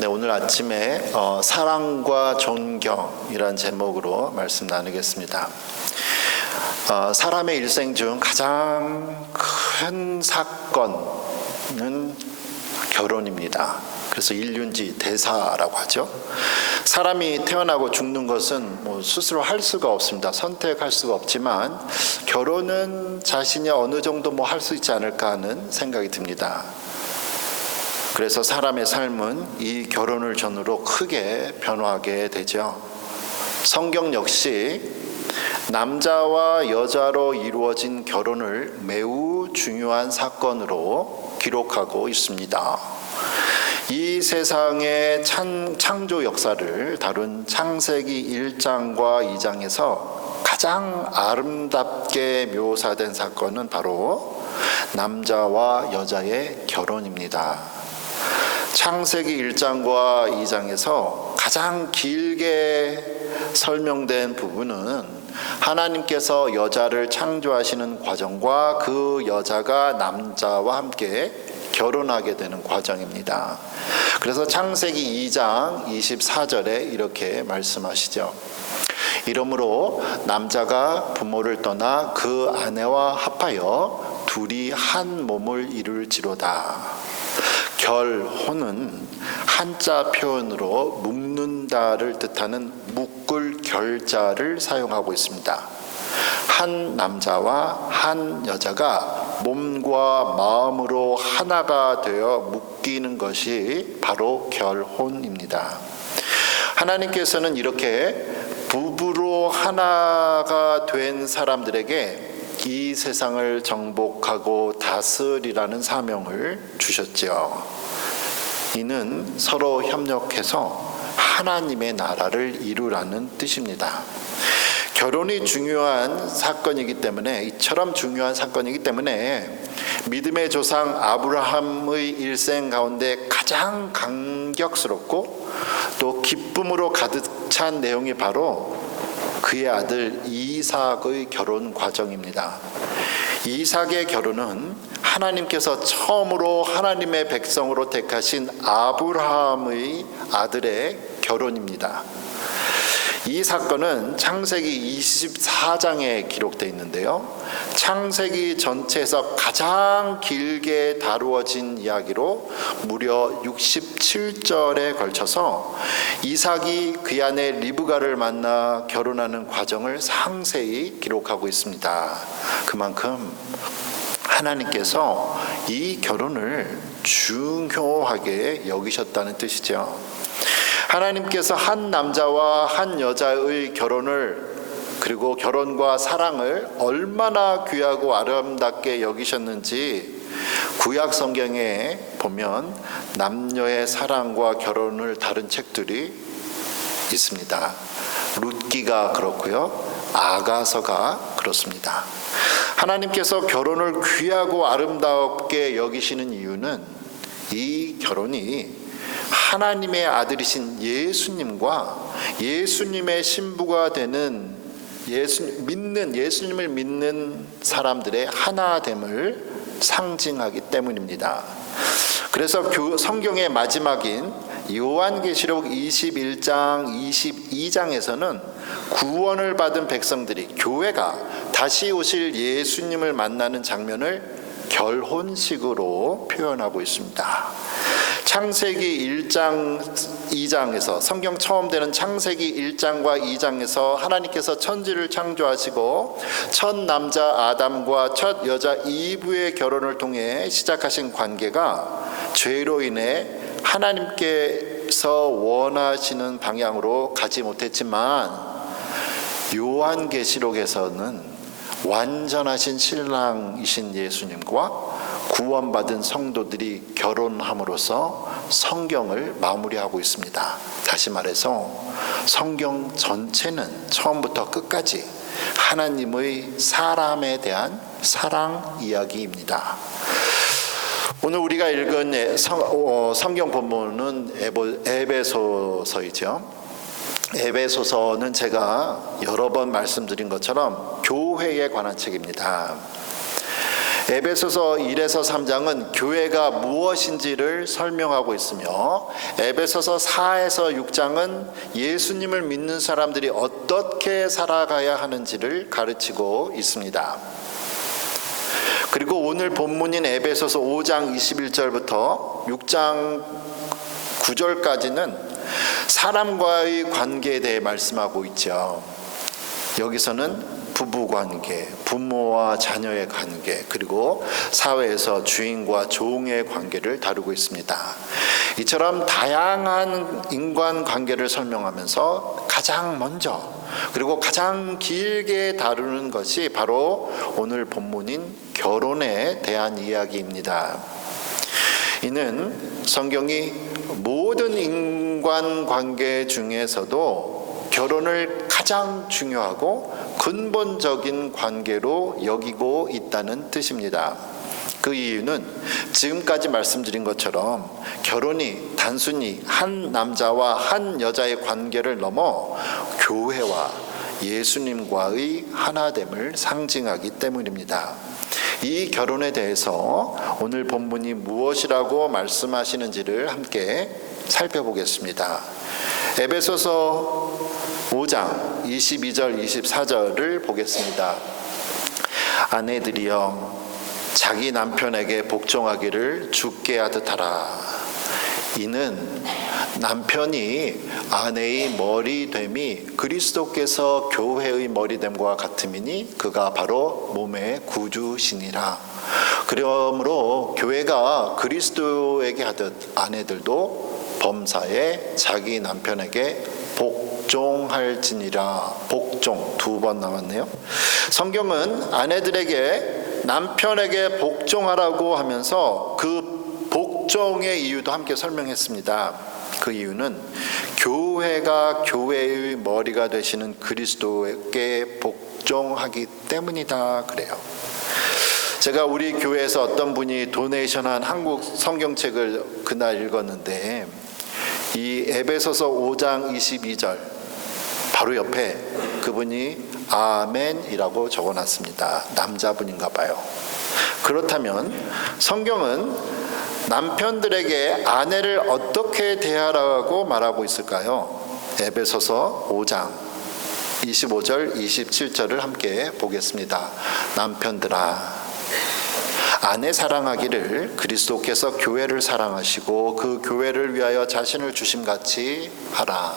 네, 오늘 아침에 사랑과 존경이란 제목으로 말씀 나누겠습니다. 사람의 일생 중 가장 큰 사건은 결혼입니다. 그래서 일륜지 대사라고 하죠. 사람이 태어나고 죽는 것은 스스로 할 수가 없습니다. 선택할 수가 없지만 결혼은 자신이 어느 정도 할 수 있지 않을까 하는 생각이 듭니다. 그래서 사람의 삶은 이 결혼을 전후로 크게 변화하게 되죠. 성경 역시 남자와 여자로 이루어진 결혼을 매우 중요한 사건으로 기록하고 있습니다. 이 세상의 창조 역사를 다룬 창세기 1장과 2장에서 가장 아름답게 묘사된 사건은 바로 남자와 여자의 결혼입니다. 창세기 1장과 2장에서 가장 길게 설명된 부분은 하나님께서 여자를 창조하시는 과정과 그 여자가 남자와 함께 결혼하게 되는 과정입니다. 그래서 창세기 2장 24절에 이렇게 말씀하시죠. 이러므로 남자가 부모를 떠나 그 아내와 합하여 둘이 한 몸을 이룰지로다. 결혼은 한자 표현으로 묶는다를 뜻하는 묶을 결자를 사용하고 있습니다. 한 남자와 한 여자가 몸과 마음으로 하나가 되어 묶이는 것이 바로 결혼입니다. 하나님께서는 이렇게 부부로 하나가 된 사람들에게 이 세상을 정복하고 다스리라는 사명을 주셨죠. 이는 서로 협력해서 하나님의 나라를 이루라는 뜻입니다. 결혼이 중요한 사건이기 때문에 이처럼 중요한 사건이기 때문에 믿음의 조상 아브라함의 일생 가운데 가장 감격스럽고 또 기쁨으로 가득 찬 내용이 바로 그의 아들 이삭의 결혼 과정입니다. 이삭의 결혼은 하나님께서 처음으로 하나님의 백성으로 택하신 아브라함의 아들의 결혼입니다. 이 사건은 창세기 24장에 기록되어 있는데요. 창세기 전체에서 가장 길게 다루어진 이야기로 무려 67절에 걸쳐서 이삭이 그의 아내 리브가를 만나 결혼하는 과정을 상세히 기록하고 있습니다. 그만큼 하나님께서 이 결혼을 중요하게 여기셨다는 뜻이죠. 하나님께서 한 남자와 한 여자의 결혼을 그리고 결혼과 사랑을 얼마나 귀하고 아름답게 여기셨는지 구약 성경에 보면 남녀의 사랑과 결혼을 다룬 책들이 있습니다. 룻기가 그렇고요. 아가서가 그렇습니다. 하나님께서 결혼을 귀하고 아름답게 여기시는 이유는 이 결혼이 하나님의 아들이신 예수님과 예수님의 신부가 되는 예수님을 믿는 사람들의 하나됨을 상징하기 때문입니다. 그래서 성경의 마지막인 요한계시록 21장 22장에서는 구원을 받은 백성들이 교회가 다시 오실 예수님을 만나는 장면을 결혼식으로 표현하고 있습니다. 창세기 1장 2장에서 성경 처음 되는 창세기 1장과 2장에서 하나님께서 천지를 창조하시고 첫 남자 아담과 첫 여자 이브의 결혼을 통해 시작하신 관계가 죄로 인해 하나님께서 원하시는 방향으로 가지 못했지만 요한계시록에서는 완전하신 신랑이신 예수님과 구원받은 성도들이 결혼함으로써 성경을 마무리하고 있습니다. 다시 말해서 성경 전체는 처음부터 끝까지 하나님의 사람에 대한 사랑 이야기입니다. 오늘 우리가 읽은 성경 본문은 에베소서이죠. 에베소서는 제가 여러 번 말씀드린 것처럼 교회에 관한 책입니다. 에베소서 1에서 3장은 교회가 무엇인지를 설명하고 있으며, 에베소서 4에서 6장은 예수님을 믿는 사람들이 어떻게 살아가야 하는지를 가르치고 있습니다. 그리고 오늘 본문인 에베소서 5장 21절부터 6장 9절까지는 사람과의 관계에 대해 말씀하고 있죠. 여기서는 부부관계, 부모와 자녀의 관계, 그리고 사회에서 주인과 종의 관계를 다루고 있습니다. 이처럼 다양한 인간관계를 설명하면서 가장 먼저 그리고 가장 길게 다루는 것이 바로 오늘 본문인 결혼에 대한 이야기입니다. 이는 성경이 모든 인간관계 중에서도 결혼을 가장 중요하고 근본적인 관계로 여기고 있다는 뜻입니다. 그 이유는 지금까지 말씀드린 것처럼 결혼이 단순히 한 남자와 한 여자의 관계를 넘어 교회와 예수님과의 하나됨을 상징하기 때문입니다. 이 결혼에 대해서 오늘 본문이 무엇이라고 말씀하시는지를 함께 살펴보겠습니다. 에베소서 5장 22절 24절을 보겠습니다. 아내들이여 자기 남편에게 복종하기를 주께 하듯 하라. 이는 남편이 아내의 머리됨이 그리스도께서 교회의 머리됨과 같음이니 그가 바로 몸의 구주시니라. 그러므로 교회가 그리스도에게 하듯 아내들도 범사에 자기 남편에게 복종할지니라. 복종 두 번 나왔네요. 성경은 아내들에게 남편에게 복종하라고 하면서 그 복종의 이유도 함께 설명했습니다. 그 이유는 교회가 교회의 머리가 되시는 그리스도에게 복종하기 때문이다 그래요. 제가 우리 교회에서 어떤 분이 도네이션한 한국 성경책을 그날 읽었는데 이 에베소서 5장 22절 바로 옆에 그분이 아멘이라고 적어놨습니다. 남자분인가 봐요. 그렇다면 성경은 남편들에게 아내를 어떻게 대하라고 말하고 있을까요? 에베소서 5장 25절 27절을 함께 보겠습니다. 남편들아 아내 사랑하기를 그리스도께서 교회를 사랑하시고 그 교회를 위하여 자신을 주심같이 하라.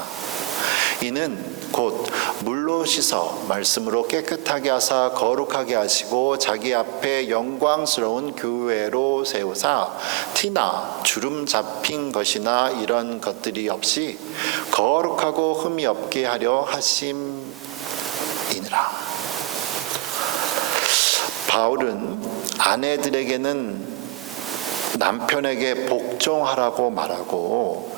이는 곧 물로 씻어 말씀으로 깨끗하게 하사 거룩하게 하시고 자기 앞에 영광스러운 교회로 세우사 티나 주름 잡힌 것이나 이런 것들이 없이 거룩하고 흠이 없게 하려 하심이니라. 바울은 아내들에게는 남편에게 복종하라고 말하고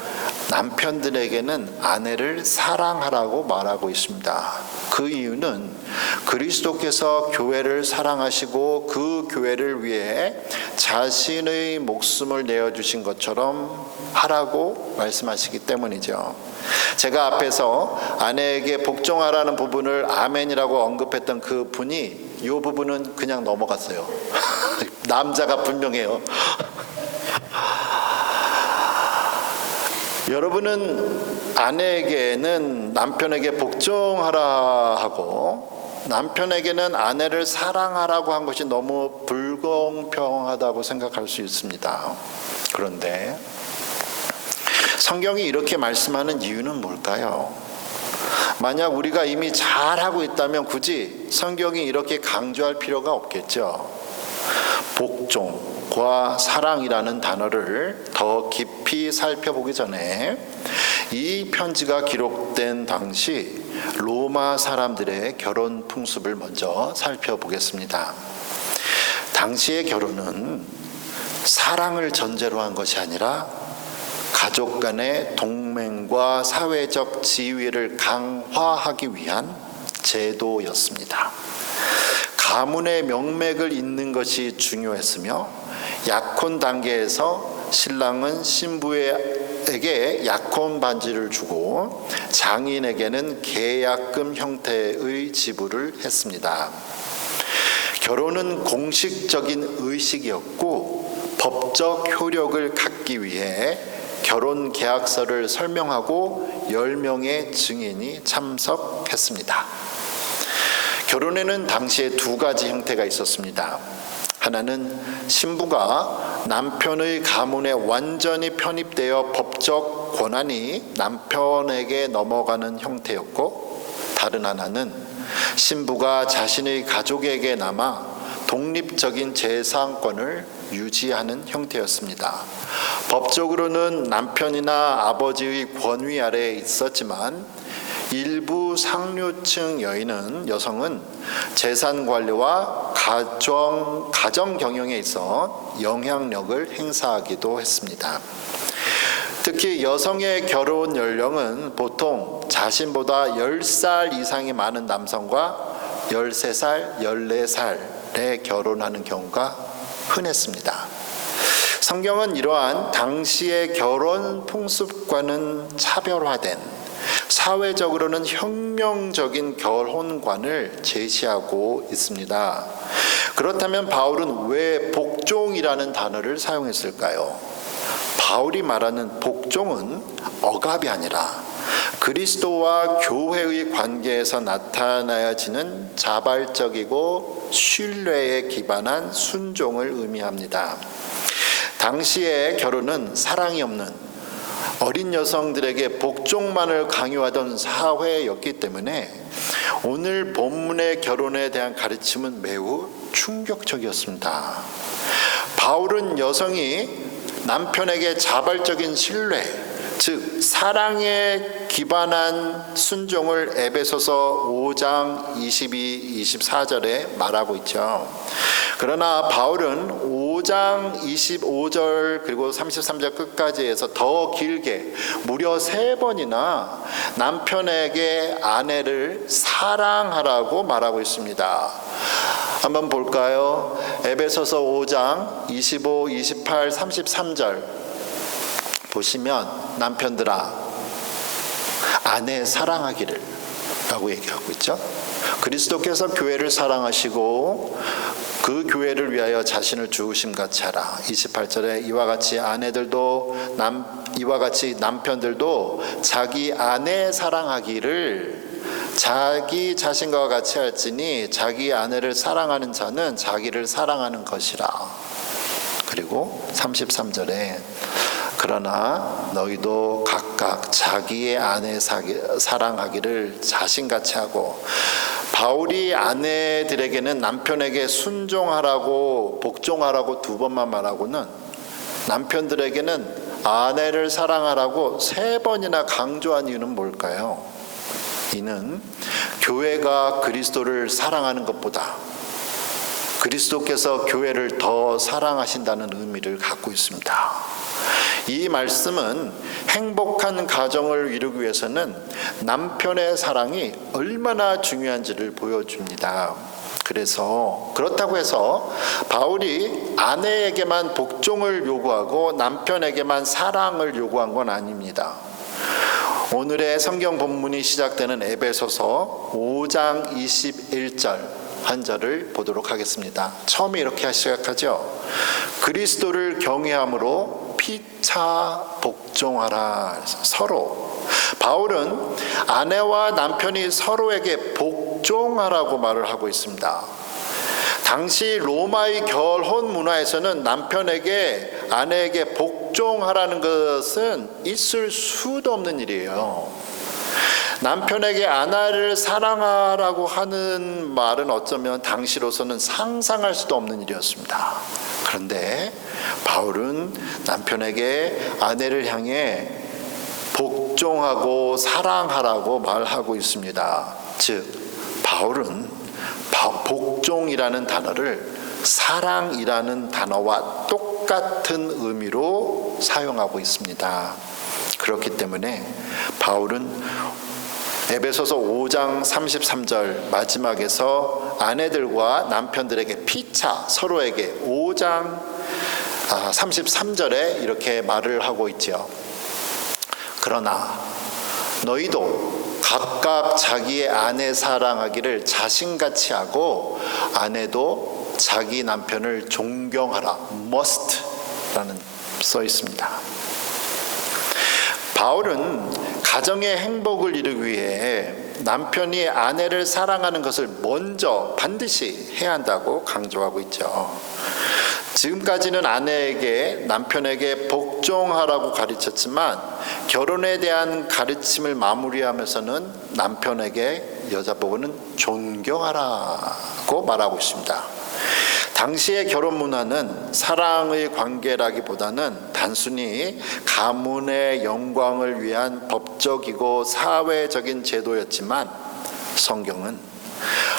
남편들에게는 아내를 사랑하라고 말하고 있습니다. 그 이유는 그리스도께서 교회를 사랑하시고 그 교회를 위해 자신의 목숨을 내어주신 것처럼 하라고 말씀하시기 때문이죠. 제가 앞에서 아내에게 복종하라는 부분을 아멘이라고 언급했던 그 분이 이 부분은 그냥 넘어갔어요. 남자가 분명해요. 여러분은 아내에게는 남편에게 복종하라 하고 남편에게는 아내를 사랑하라고 한 것이 너무 불공평하다고 생각할 수 있습니다. 그런데 성경이 이렇게 말씀하는 이유는 뭘까요? 만약 우리가 이미 잘하고 있다면 굳이 성경이 이렇게 강조할 필요가 없겠죠. 복종과 사랑이라는 단어를 더 깊이 살펴보기 전에 이 편지가 기록된 당시 로마 사람들의 결혼 풍습을 먼저 살펴보겠습니다. 당시의 결혼은 사랑을 전제로 한 것이 아니라 가족 간의 동맹과 사회적 지위를 강화하기 위한 제도였습니다. 가문의 명맥을 잇는 것이 중요했으며 약혼 단계에서 신랑은 신부에게 약혼 반지를 주고 장인에게는 계약금 형태의 지불을 했습니다. 결혼은 공식적인 의식이었고 법적 효력을 갖기 위해 결혼 계약서를 설명하고 10명의 증인이 참석했습니다. 결혼에는 당시에 두 가지 형태가 있었습니다. 하나는 신부가 남편의 가문에 완전히 편입되어 법적 권한이 남편에게 넘어가는 형태였고, 다른 하나는 신부가 자신의 가족에게 남아 독립적인 재산권을 유지하는 형태였습니다. 법적으로는 남편이나 아버지의 권위 아래에 있었지만 일부 상류층 여성은 재산 관리와 가정 경영에 있어 영향력을 행사하기도 했습니다. 특히 여성의 결혼 연령은 보통 자신보다 10살 이상이 많은 남성과 13살, 14살에 결혼하는 경우가 흔했습니다. 성경은 이러한 당시의 결혼 풍습과는 차별화된 사회적으로는 혁명적인 결혼관을 제시하고 있습니다. 그렇다면 바울은 왜 복종이라는 단어를 사용했을까요? 바울이 말하는 복종은 억압이 아니라 그리스도와 교회의 관계에서 나타나야지는 자발적이고 신뢰에 기반한 순종을 의미합니다. 당시의 결혼은 사랑이 없는 어린 여성들에게 복종만을 강요하던 사회였기 때문에 오늘 본문의 결혼에 대한 가르침은 매우 충격적이었습니다. 바울은 여성이 남편에게 자발적인 신뢰, 즉 사랑에 기반한 순종을 에베소서 5장 22, 24절에 말하고 있죠. 그러나 바울은 5장 25절 그리고 33절 끝까지 해서 더 길게 무려 3번이나 남편에게 아내를 사랑하라고 말하고 있습니다. 한번 볼까요? 에베소서 5장 25, 28, 33절 보시면 남편들아 아내 사랑하기를 라고 얘기하고 있죠. 그리스도께서 교회를 사랑하시고 그 교회를 위하여 자신을 죽으심 같이 하라. 28절에 이와 같이 남편들도 자기 아내 사랑하기를 자기 자신과 같이 할지니 자기 아내를 사랑하는 자는 자기를 사랑하는 것이라. 그리고 33절에 그러나 너희도 각각 자기의 아내 사랑하기를 자신같이 하고, 바울이 아내들에게는 남편에게 순종하라고 복종하라고 2번만 말하고는 남편들에게는 아내를 사랑하라고 3번이나 강조한 이유는 뭘까요? 이는 교회가 그리스도를 사랑하는 것보다 그리스도께서 교회를 더 사랑하신다는 의미를 갖고 있습니다. 이 말씀은 행복한 가정을 이루기 위해서는 남편의 사랑이 얼마나 중요한지를 보여줍니다. 그렇다고 해서 바울이 아내에게만 복종을 요구하고 남편에게만 사랑을 요구한 건 아닙니다. 오늘의 성경 본문이 시작되는 에베소서 5장 21절 한 절을 보도록 하겠습니다. 처음에 이렇게 시작하죠. 그리스도를 경외함으로 피차 복종하라. 서로. 바울은 아내와 남편이 서로에게 복종하라고 말을 하고 있습니다. 당시 로마의 결혼 문화에서는 남편에게 아내에게 복종하라는 것은 있을 수도 없는 일이에요. 남편에게 아내를 사랑하라고 하는 말은 어쩌면 당시로서는 상상할 수도 없는 일이었습니다. 그런데 바울은 남편에게 아내를 향해 복종하고 사랑하라고 말하고 있습니다. 즉 바울은 복종이라는 단어를 사랑이라는 단어와 똑같은 의미로 사용하고 있습니다. 그렇기 때문에 바울은 에베소서 5장 33절 마지막에서 아내들과 남편들에게 피차 서로에게 5장 33절에 이렇게 말을 하고 있죠. 그러나 너희도 각각 자기의 아내 사랑하기를 자신같이 하고 아내도 자기 남편을 존경하라. must라는 써 있습니다. 바울은 가정의 행복을 이루기 위해 남편이 아내를 사랑하는 것을 먼저 반드시 해야 한다고 강조하고 있죠. 지금까지는 아내에게 남편에게 복종하라고 가르쳤지만 결혼에 대한 가르침을 마무리하면서는 남편에게 여자보고는 존경하라고 말하고 있습니다. 당시의 결혼 문화는 사랑의 관계라기보다는 단순히 가문의 영광을 위한 법적이고 사회적인 제도였지만 성경은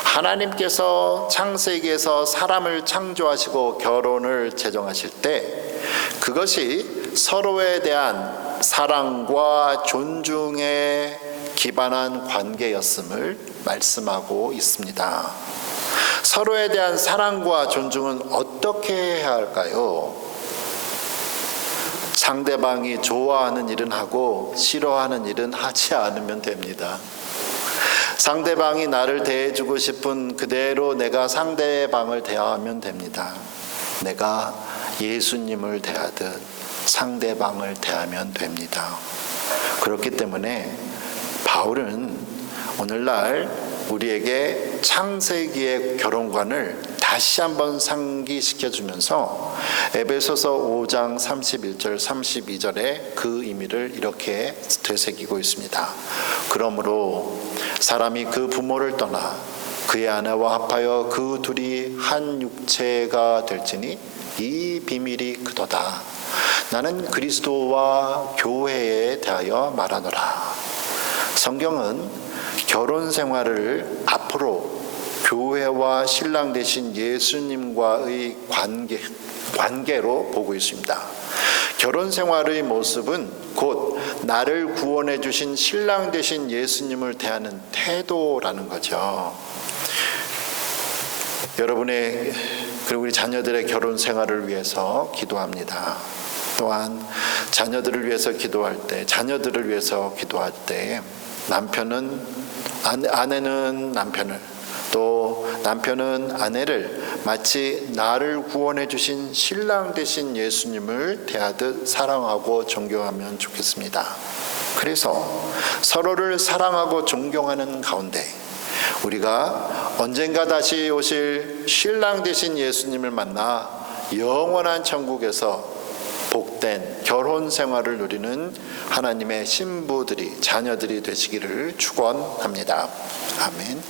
하나님께서 창세기에서 사람을 창조하시고 결혼을 제정하실 때 그것이 서로에 대한 사랑과 존중에 기반한 관계였음을 말씀하고 있습니다. 서로에 대한 사랑과 존중은 어떻게 해야 할까요? 상대방이 좋아하는 일은 하고 싫어하는 일은 하지 않으면 됩니다. 상대방이 나를 대해주고 싶은 그대로 내가 상대방을 대하면 됩니다. 내가 예수님을 대하듯 상대방을 대하면 됩니다. 그렇기 때문에 바울은 오늘날 우리에게 창세기의 결혼관을 다시 한번 상기시켜 주면서 에베소서 5장 31절 32절에 그 의미를 이렇게 되새기고 있습니다. 그러므로 사람이 그 부모를 떠나 그의 아내와 합하여 그 둘이 한 육체가 될지니 이 비밀이 그도다. 나는 그리스도와 교회에 대하여 말하노라. 성경은 결혼 생활을 앞으로 교회와 신랑 되신 예수님과의 관계로 보고 있습니다. 결혼 생활의 모습은 곧 나를 구원해 주신 신랑 되신 예수님을 대하는 태도라는 거죠. 여러분의 그리고 우리 자녀들의 결혼 생활을 위해서 기도합니다. 또한 자녀들을 위해서 기도할 때, 자녀들을 위해서 기도할 때 아내는 남편을 또 남편은 아내를 마치 나를 구원해 주신 신랑 되신 예수님을 대하듯 사랑하고 존경하면 좋겠습니다. 그래서 서로를 사랑하고 존경하는 가운데 우리가 언젠가 다시 오실 신랑 되신 예수님을 만나 영원한 천국에서 복된 결혼 생활을 누리는 하나님의 신부들이 자녀들이 되시기를 축원합니다. 아멘.